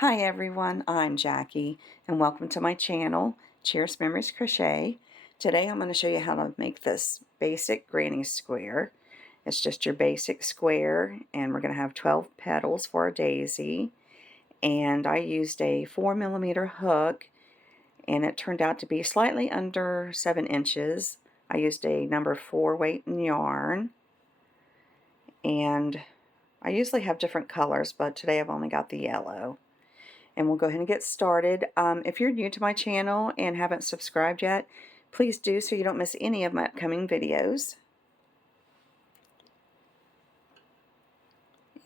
Hi everyone, I'm Jackie and welcome to my channel, Cheers Memories Crochet. Today I'm going to show you how to make this basic granny square. It's just your basic square and we're going to have 12 petals for a daisy. And I used a 4mm hook and it turned out to be slightly under 7 inches. I used a number 4 weight in yarn and I usually have different colors, but today I've only got the yellow. And we'll go ahead and get started. If you're new to my channel and haven't subscribed yet, please do so you don't miss any of my upcoming videos.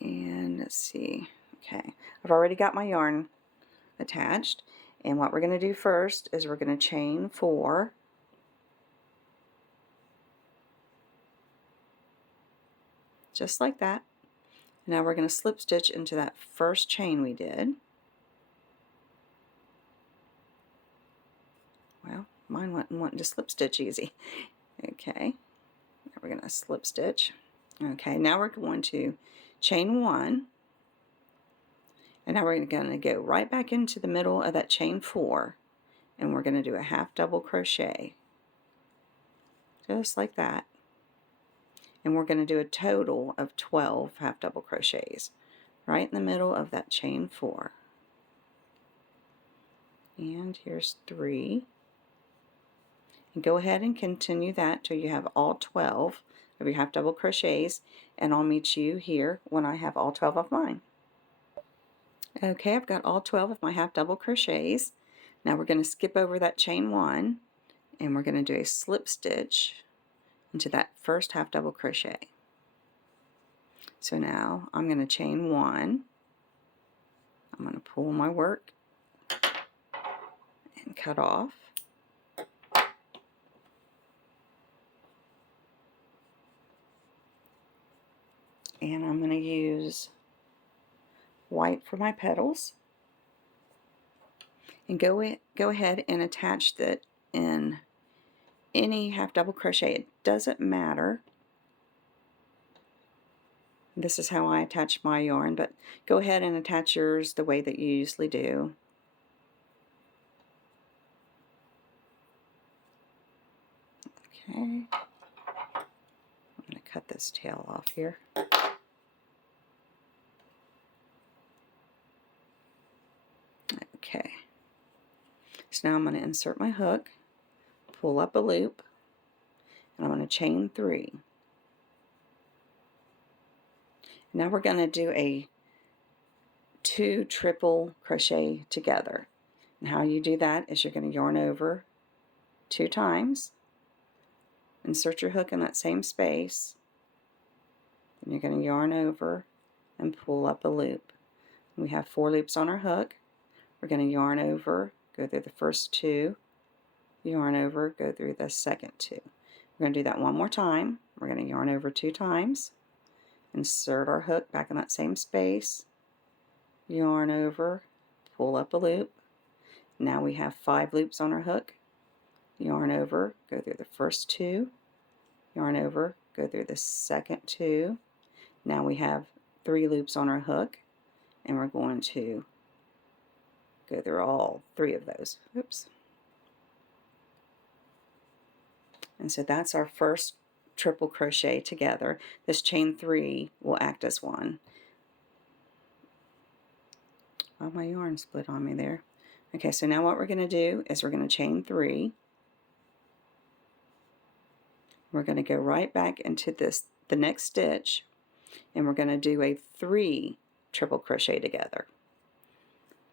And let's see. Okay, I've already got my yarn attached. And what we're going to do first is we're going to chain 4. Just like that. Now we're going to slip stitch into that first chain we did. Well, mine wasn't wanting to slip stitch easy. Okay, now we're going to slip stitch. Okay, now we're going to chain 1, and now we're going to go right back into the middle of that chain 4, and we're going to do a half double crochet, just like that. And we're going to do a total of 12 half double crochets right in the middle of that chain 4. And here's 3. And go ahead and continue that till you have all 12 of your half double crochets, and I'll meet you here when I have all 12 of mine. Okay, I've got all 12 of my half double crochets. Now we're going to skip over that chain 1 and we're going to do a slip stitch into that first half double crochet. So now I'm going to chain 1. I'm going to pull my work and cut off. And I'm going to use white for my petals. And go ahead and attach that in any half double crochet. It doesn't matter. This is how I attach my yarn, but go ahead and attach yours the way that you usually do. Okay, I'm going to cut this tail off here. Okay, so now I'm going to insert my hook, pull up a loop, and I'm going to chain 3. Now we're going to do a 2 triple crochet together. And how you do that is you're going to yarn over 2 times, insert your hook in that same space, and you're going to yarn over and pull up a loop. We have 4 loops on our hook. We're going to yarn over, go through the first 2, yarn over, go through the second 2. We're going to do that one more time. We're going to yarn over 2 times, insert our hook back in that same space, yarn over, pull up a loop. Now we have 5 loops on our hook, yarn over, go through the first 2, yarn over, go through the second 2. Now we have 3 loops on our hook, and we're going to go through all 3 of those. Oops. And so that's our first triple crochet together. This chain 3 will act as one. Oh, my yarn split on me there. Okay, so now what we're going to do is we're going to chain 3. We're going to go right back into the next stitch, and we're going to do a 3 triple crochet together.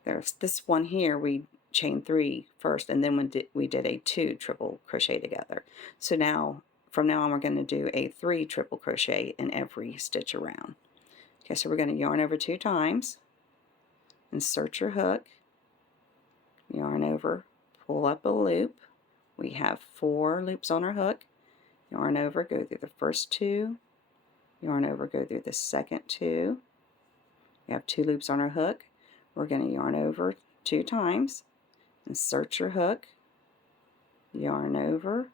There's this one here, we chained 3 first, and then we did a 2 triple crochet together. So now, from now on, we're going to do a 3 triple crochet in every stitch around. Okay, so we're going to yarn over 2 times, insert your hook, yarn over, pull up a loop. We have 4 loops on our hook, yarn over, go through the first 2, yarn over, go through the second 2. We have 2 loops on our hook. We're going to yarn over 2 times, insert your hook, yarn over,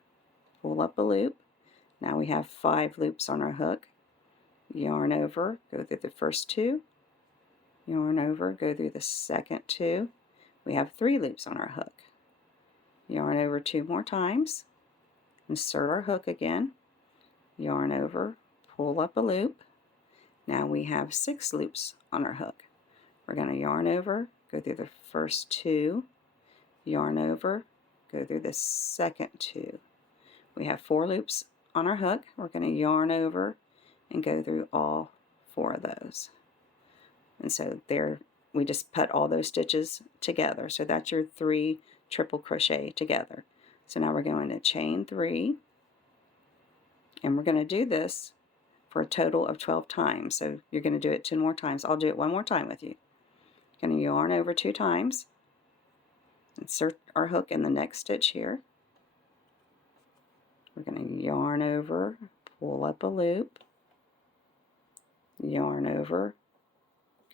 pull up a loop. Now we have 5 loops on our hook, yarn over, go through the first 2, yarn over, go through the second 2. We have 3 loops on our hook. Yarn over 2 more times, insert our hook again, yarn over, pull up a loop. Now we have 6 loops on our hook. We're going to yarn over, go through the first 2, yarn over, go through the second 2. We have 4 loops on our hook. We're going to yarn over and go through all 4 of those. And so there, we just put all those stitches together. So that's your 3 triple crochet together. So now we're going to chain 3, and we're going to do this for a total of 12 times. So you're going to do it 10 more times. I'll do it one more time with you. Going to yarn over 2 times, insert our hook in the next stitch here. We're going to yarn over, pull up a loop, yarn over,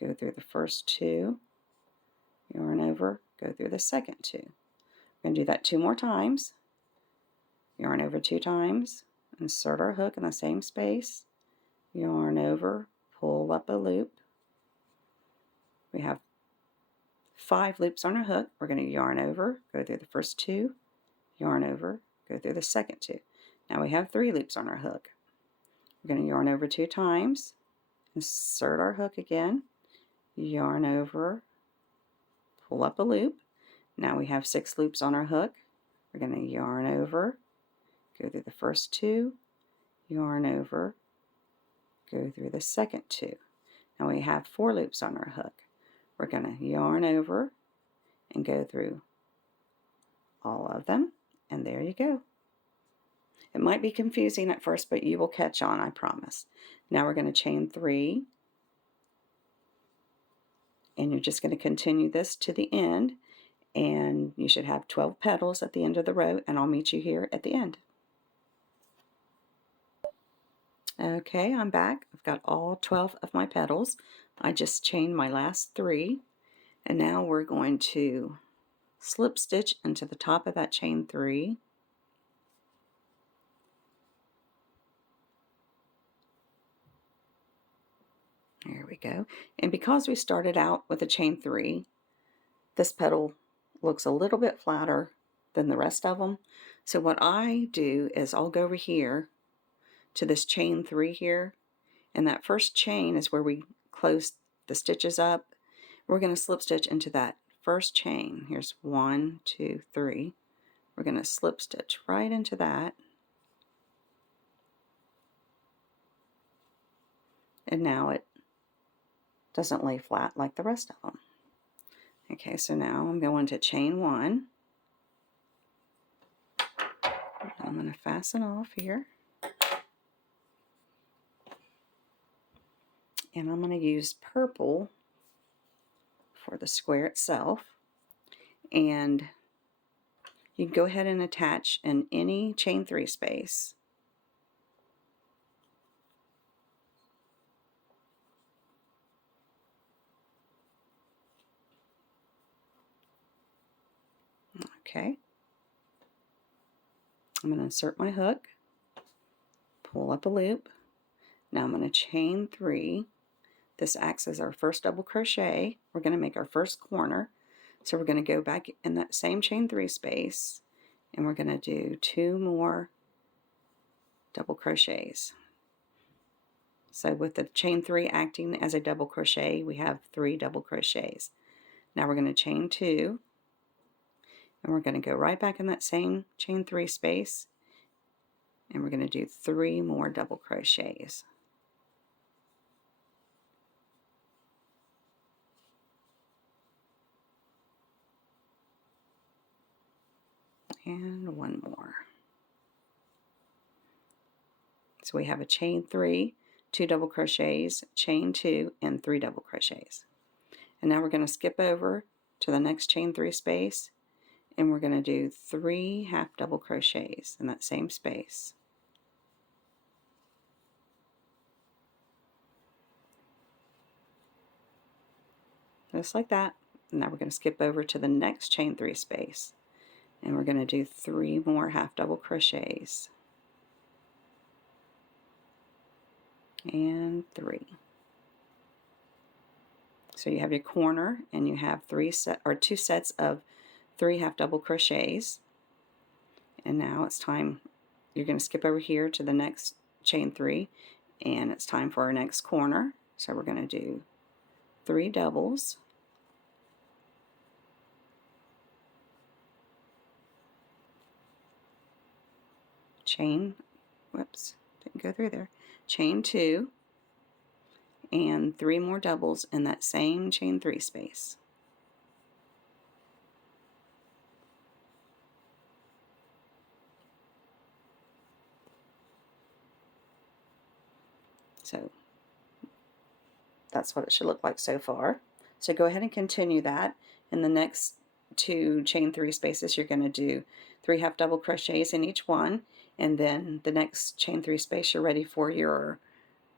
go through the first 2, yarn over, go through the second 2. We're going to do that 2 more times. Yarn over 2 times, insert our hook in the same space, yarn over, pull up a loop. We have 5 loops on our hook. We're going to yarn over, go through the first 2, yarn over, go through the second 2. Now we have 3 loops on our hook. We're going to yarn over 2 times, insert our hook again, yarn over, pull up a loop. Now we have 6 loops on our hook. We're going to yarn over, go through the first 2, yarn over, go through the second 2. Now we have 4 loops on our hook. We're going to yarn over and go through all of them, and there you go. It might be confusing at first, but you will catch on, I promise. Now we're going to chain 3, and you're just going to continue this to the end, and you should have 12 petals at the end of the row, and I'll meet you here at the end. Okay, I'm back. I've got all 12 of my petals. I just chained my last 3, and now we're going to slip stitch into the top of that chain 3. There we go. And because we started out with a chain 3, this petal looks a little bit flatter than the rest of them. So what I do is I'll go over here to this chain 3 here, and that first chain is where we close the stitches up. We're going to slip stitch into that first chain. Here's 1, 2, 3. We're going to slip stitch right into that. And now it doesn't lay flat like the rest of them. Okay, so now I'm going to chain 1. I'm going to fasten off here. And I'm going to use purple for the square itself. And you can go ahead and attach in any chain 3 space. Okay. I'm going to insert my hook, pull up a loop. Now I'm going to chain 3. This acts as our first double crochet. We're going to make our first corner. So we're going to go back in that same chain 3 space, and we're going to do 2 more double crochets. So with the chain 3 acting as a double crochet, we have 3 double crochets. Now we're going to chain 2, and we're going to go right back in that same chain 3 space, and we're going to do 3 more double crochets. And 1 more. So we have a chain 3, 2 double crochets, chain 2, and 3 double crochets. And now we're going to skip over to the next chain 3 space, and we're going to do 3 half double crochets in that same space. Just like that. And now we're going to skip over to the next chain 3 space, and we're going to do 3 more half double crochets. And 3. So you have your corner, and you have two sets of 3 half double crochets. And now it's time, you're going to skip over here to the next chain 3, and it's time for our next corner. So we're going to do 3 doubles, chain, whoops, didn't go through there, chain 2, and 3 more doubles in that same chain 3 space. So that's what it should look like so far. So go ahead and continue that. In the next 2 chain 3 spaces, you're going to do 3 half double crochets in each one, and then the next chain 3 space, you're ready for your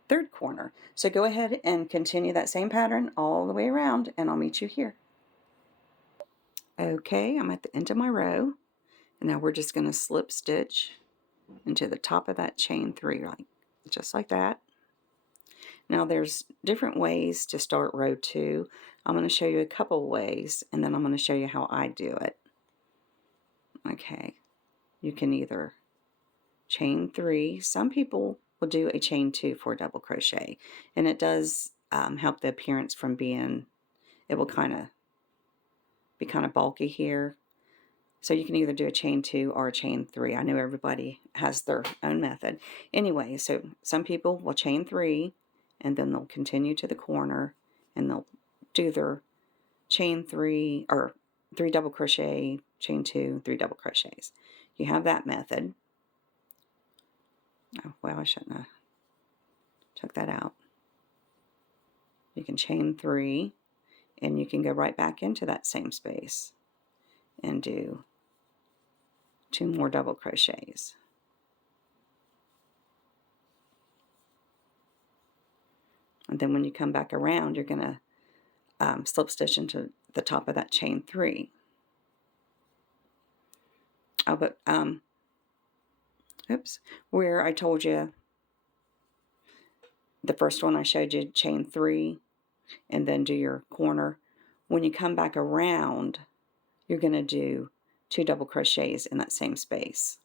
third corner. So go ahead and continue that same pattern all the way around, and I'll meet you here. Okay, I'm at the end of my row, and now we're just going to slip stitch into the top of that chain 3, just like that. Now there's different ways to start row 2. I'm going to show you a couple ways, and then I'm going to show you how I do it. Okay, you can either chain 3. Some people will do a chain 2 for a double crochet, and it does help the appearance from being, it will be kind of bulky here. So you can either do a chain 2 or a chain 3. I know everybody has their own method. Anyway, so some people will chain 3, and then they'll continue to the corner, and they'll do their chain 3 or 3 double crochet, chain 2, 3 double crochets. You have that method. Oh, well, I shouldn't have took that out. You can chain 3, and you can go right back into that same space and do 2 more double crochets. And then when you come back around, you're going to slip stitch into the top of that chain 3. Oh, but oops, where I told you the first one I showed you chain 3 and then do your corner. When you come back around, you're going to do 2 double crochets in that same space,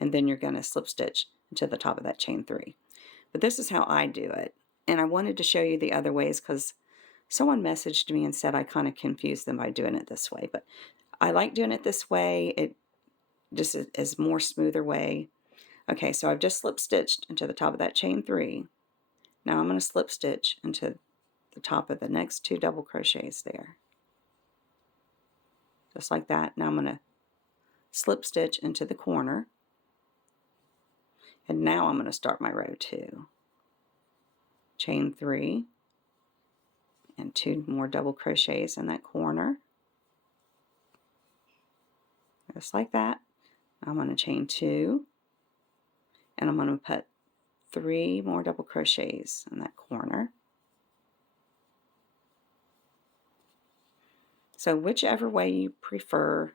and then you're going to slip stitch into the top of that chain 3. But this is how I do it, and I wanted to show you the other ways because someone messaged me and said I kind of confused them by doing it this way, but I like doing it this way. It just is more smoother way. Okay, so I've just slip stitched into the top of that chain 3. Now I'm going to slip stitch into the top of the next 2 double crochets there, just like that. Now I'm going to slip stitch into the corner, and now I'm going to start my row 2. Chain 3 and 2 more double crochets in that corner, just like that. I'm going to chain 2, and I'm going to put 3 more double crochets in that corner. So whichever way you prefer,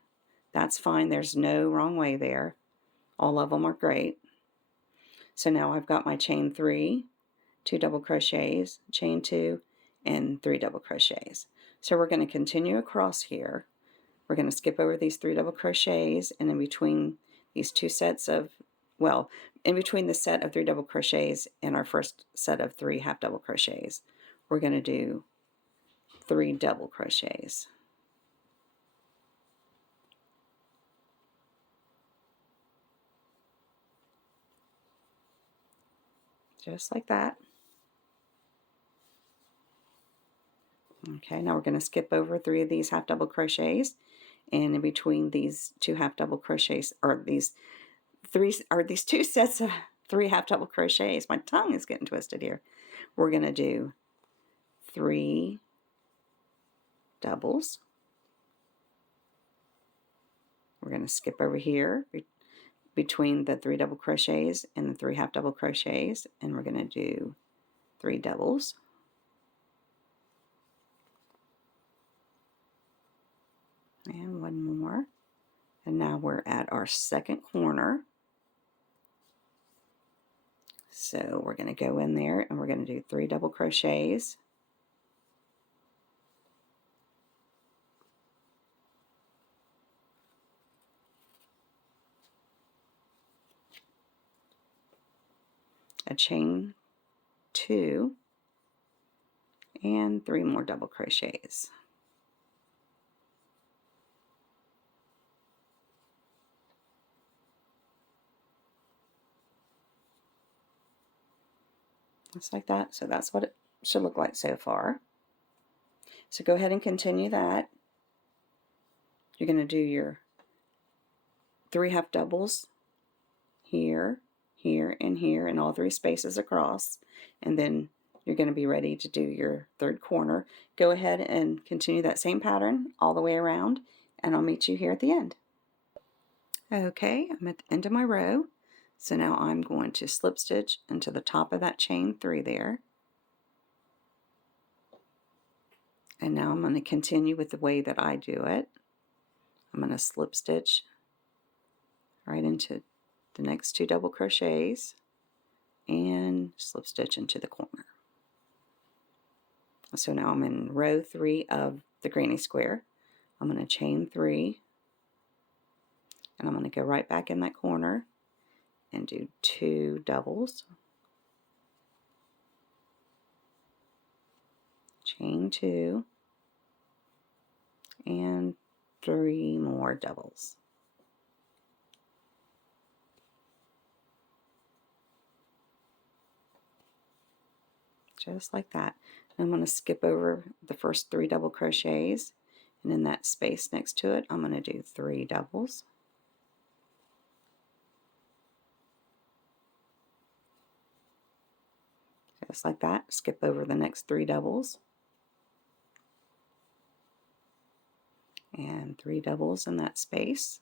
that's fine. There's no wrong way there. All of them are great. So now I've got my chain 3, 2 double crochets, chain 2, and 3 double crochets. So we're going to continue across here. We're going to skip over these 3 double crochets, and in between these 2 sets of, well, in between the set of 3 double crochets and our first set of 3 half double crochets, we're going to do 3 double crochets. Just like that. Okay, now we're going to skip over 3 of these half double crochets, and in between these 2 half double crochets, or these 2 sets of 3 half double crochets, my tongue is getting twisted here, we're going to do 3 doubles. We're going to skip over here between the 3 double crochets and the 3 half double crochets, and we're going to do 3 doubles. And 1 more. And now we're at our second corner. So we're going to go in there and we're going to do 3 double crochets. a chain 2, and 3 more double crochets. Just like that. So that's what it should look like so far. So go ahead and continue that. You're going to do your 3 half doubles here, here, and here in all 3 spaces across, and then you're going to be ready to do your 3rd corner. Go ahead and continue that same pattern all the way around, and I'll meet you here at the end. Okay, I'm at the end of my row, so now I'm going to slip stitch into the top of that chain 3 there, and now I'm going to continue with the way that I do it. I'm going to slip stitch right into the next 2 double crochets and slip stitch into the corner. So now I'm in row 3 of the granny square. I'm going to chain 3, and I'm going to go right back in that corner and do 2 doubles, chain 2, and 3 more doubles. Just like that. I'm going to skip over the first 3 double crochets, and in that space next to it I'm going to do 3 doubles, just like that. Skip over the next 3 doubles and 3 doubles in that space,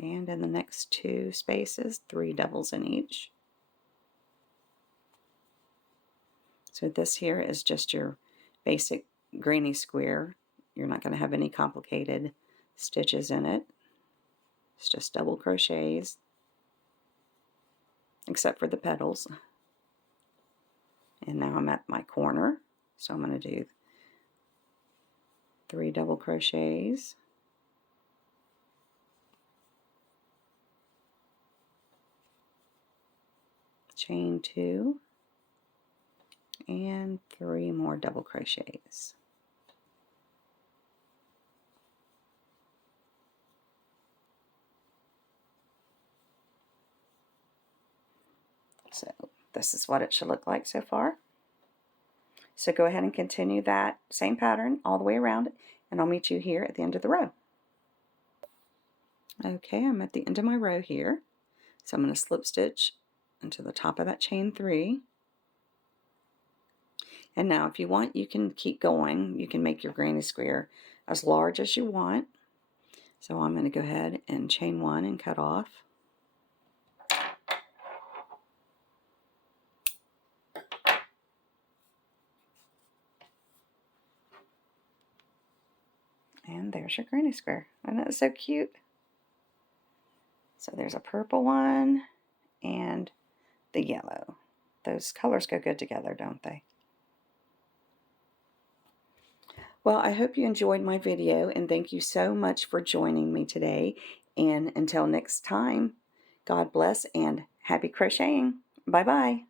and in the next 2 spaces 3 doubles in each. So this here is just your basic granny square. You're not going to have any complicated stitches in it. It's just double crochets, except for the petals. And now I'm at my corner, so I'm going to do 3 double crochets, chain 2, and 3 more double crochets. So this is what it should look like so far. So go ahead and continue that same pattern all the way around, and I'll meet you here at the end of the row. Okay, I'm at the end of my row here. So I'm going to slip stitch into the top of that chain 3. And now if you want, you can keep going. You can make your granny square as large as you want. So I'm going to go ahead and chain 1 and cut off. And there's your granny square. Isn't that so cute? So there's a purple one and the yellow. Those colors go good together, don't they? Well, I hope you enjoyed my video, and thank you so much for joining me today. And until next time, God bless and happy crocheting. Bye-bye.